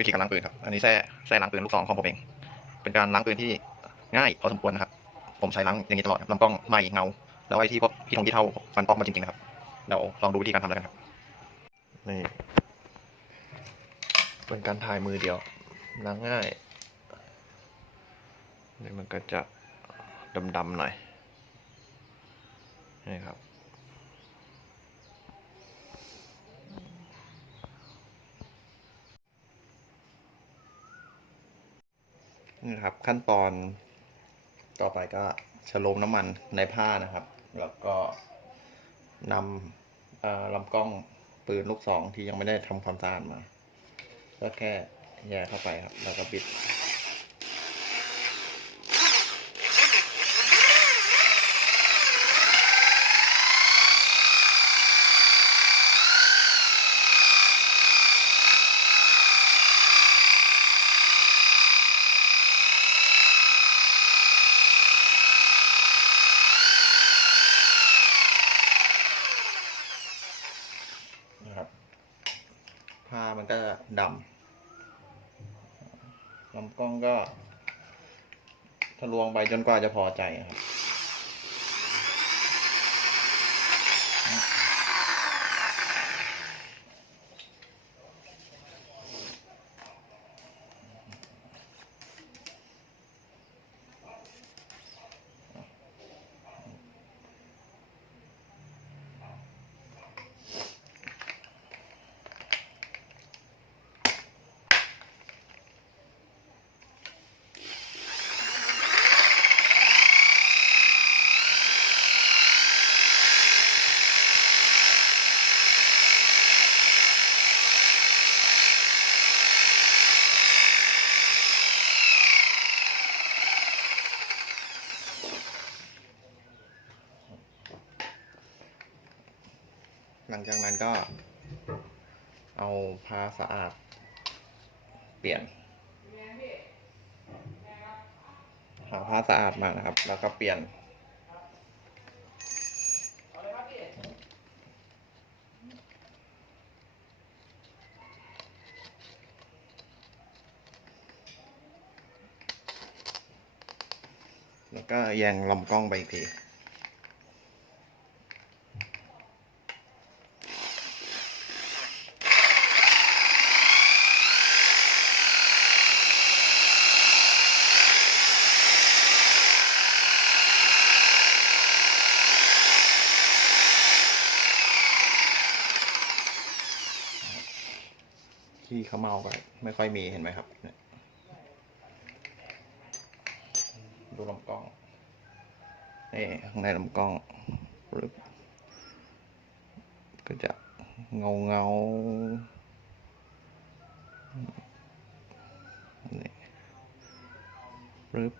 วิธีการล้างปืนครับ อันนี้แส้แส้ล้างปืนลูกซองของผมเอง เป็นการล้างปืนที่ง่ายพอสมควรนะครับ ผมใช้ล้างอย่างนี้ตลอดลำกล้องไม่เงา แล้วไอ้ที่พวกพี่ทงที่เท่าฟันปอกมาจริงๆนะครับเดี๋ยวลองดูวิธีการทำแล้วกันครับ นี่ เป็นการถ่ายมือเดียว ล้างง่าย นี่มันก็จะดำๆหน่อย นี่ครับ นี่ครับขั้นตอนต่อไปก็ฉโลมน้ำมันในผ้านะครับ แล้วก็นำลำกล้องปืนลูกสองที่ยังไม่ได้ทำความสะอาดมา ก็แค่แย่เข้าไปครับ แล้วก็บิด ผ้ามันก็ดำลำกล้องก็ทะลวงไปจนกว่าจะพอใจครับ หลังจากนั้นก็ เอาผ้าสะอาด เปลี่ยน หาผ้าสะอาดมานะครับ แล้วก็เปลี่ยนแล้วก็แยงลำกล้องไปอีกที ที่เขาเมากันไม่ค่อยมีเห็นไหมครับดูลำกล้องนี่ข้างในลำกล้องปึ๊บก็จะเงาเงานี่ปึ๊บ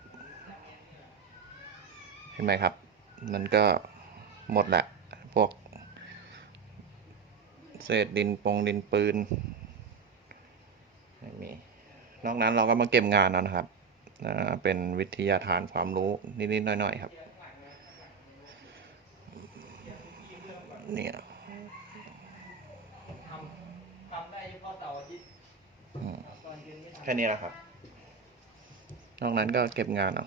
เห็นไหมครับ มันก็หมดแหละพวกเศษดินปงดินปืน นอกนั้นเราก็มาเก็บงานนะครับเป็นวิทยาทานความรู้นิดๆหน่อยๆครับ เนี่ยทำทำได้เฉพาะเสาร์อาทิตย์อืมตอนเย็นไม่ทำแค่นี้แหละครับ นอกนั้นก็เก็บงานเอา